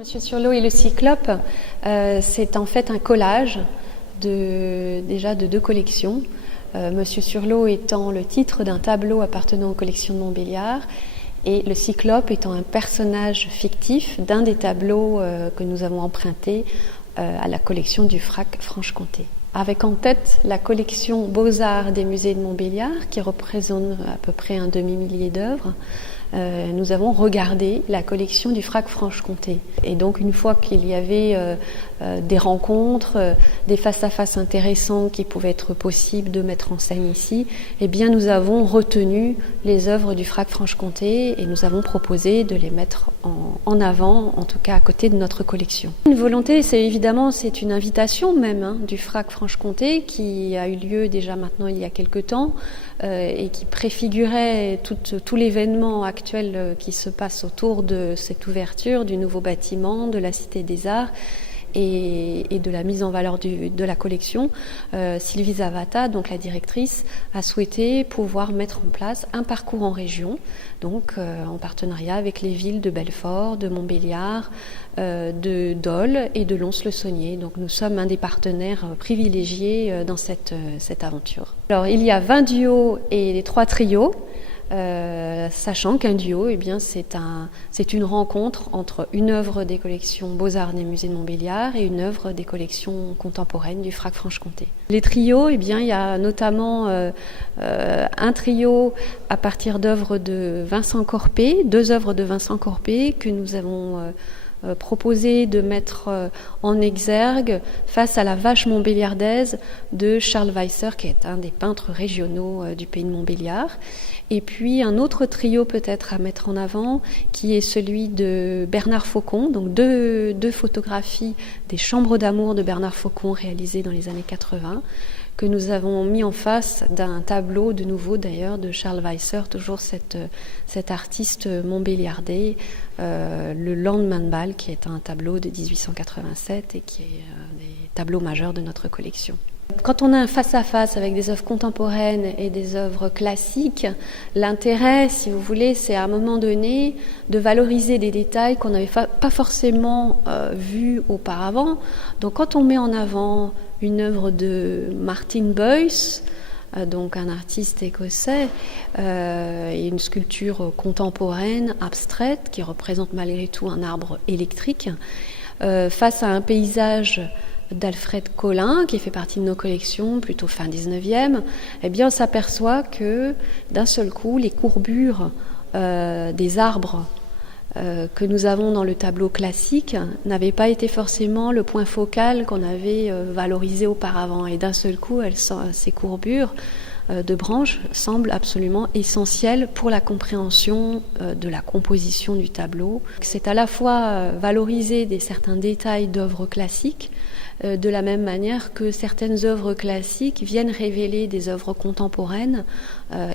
Monsieur Surlot et le Cyclope, c'est en fait un collage de deux collections. Monsieur Surlot étant le titre d'un tableau appartenant aux collections de Montbéliard et le Cyclope étant un personnage fictif d'un des tableaux que nous avons empruntés à la collection du FRAC Franche-Comté. Avec en tête la collection Beaux-Arts des musées de Montbéliard qui représente à peu près un demi-millier d'œuvres. Nous avons regardé la collection du FRAC Franche-Comté. Et donc une fois qu'il y avait des rencontres, des face-à-face intéressants qui pouvaient être possibles de mettre en scène ici, eh bien nous avons retenu les œuvres du FRAC Franche-Comté et nous avons proposé de les mettre en avant, en tout cas à côté de notre collection. Une volonté, c'est une invitation même du FRAC Franche-Comté qui a eu lieu déjà maintenant il y a quelque temps et qui préfigurait tout l'événement actuel qui se passe autour de cette ouverture du nouveau bâtiment de la Cité des Arts et de la mise en valeur de la collection. Sylvie Zavata, donc la directrice, a souhaité pouvoir mettre en place un parcours en région, donc en partenariat avec les villes de Belfort, de Montbéliard, de Dole et de Lons-le-Saunier. Donc nous sommes un des partenaires privilégiés dans cette aventure. Alors il y a 20 duos et 3 trios. Sachant qu'un duo, eh bien, c'est une rencontre entre une œuvre des collections Beaux-Arts des musées de Montbéliard et une œuvre des collections contemporaines du FRAC Franche-Comté. Les trios, eh bien, il y a notamment un trio à partir d'œuvres de Vincent Corpé, 2 œuvres de Vincent Corpé que nous avons proposé de mettre en exergue face à la vache montbéliardaise de Charles Weisser, qui est un des peintres régionaux du pays de Montbéliard. Et puis un autre trio peut-être à mettre en avant, qui est celui de Bernard Faucon, donc deux photographies des chambres d'amour de Bernard Faucon réalisées dans les années 80, que nous avons mis en face d'un tableau de nouveau d'ailleurs de Charles Weisser, toujours cet artiste montbéliardais, le Lendemain de bal, qui est un tableau de 1887 et qui est un des tableaux majeurs de notre collection. Quand on a un face-à-face avec des œuvres contemporaines et des œuvres classiques, l'intérêt, si vous voulez, c'est à un moment donné de valoriser des détails qu'on n'avait pas forcément vus auparavant. Donc quand on met en avant une œuvre de Martin Boyce, donc un artiste écossais, et une sculpture contemporaine, abstraite, qui représente malgré tout un arbre électrique, face à un paysage d'Alfred Colin, qui fait partie de nos collections, plutôt fin 19e, eh bien on s'aperçoit que d'un seul coup, les courbures des arbres que nous avons dans le tableau classique n'avaient pas été forcément le point focal qu'on avait valorisé auparavant. Et d'un seul coup, ces courbures de branches semblent absolument essentielles pour la compréhension de la composition du tableau. C'est à la fois valoriser certains détails d'œuvres classiques, de la même manière que certaines œuvres classiques viennent révéler des œuvres contemporaines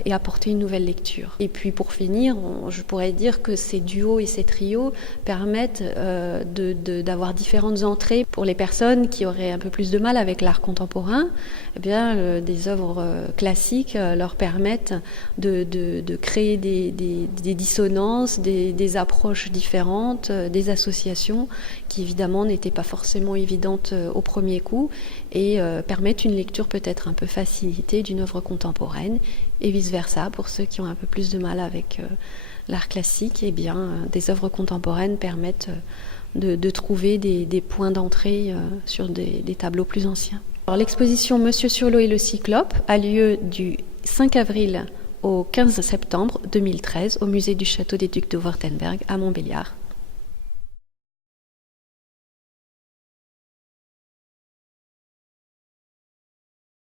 et apporter une nouvelle lecture. Et puis pour finir, je pourrais dire que ces duos et ces trios permettent d'avoir différentes entrées pour les personnes qui auraient un peu plus de mal avec l'art contemporain. Eh bien, des œuvres classiques leur permettent de créer des dissonances, des approches différentes, des associations qui évidemment n'étaient pas forcément évidentes au premier coup et permettent une lecture peut-être un peu facilitée d'une œuvre contemporaine et vice-versa pour ceux qui ont un peu plus de mal avec l'art classique. Eh bien, des œuvres contemporaines permettent de trouver des points d'entrée sur des tableaux plus anciens. Alors, l'exposition Monsieur Surlot et le Cyclope a lieu du 5 avril au 15 septembre 2013 au musée du Château des Ducs de Wurtemberg à Montbéliard.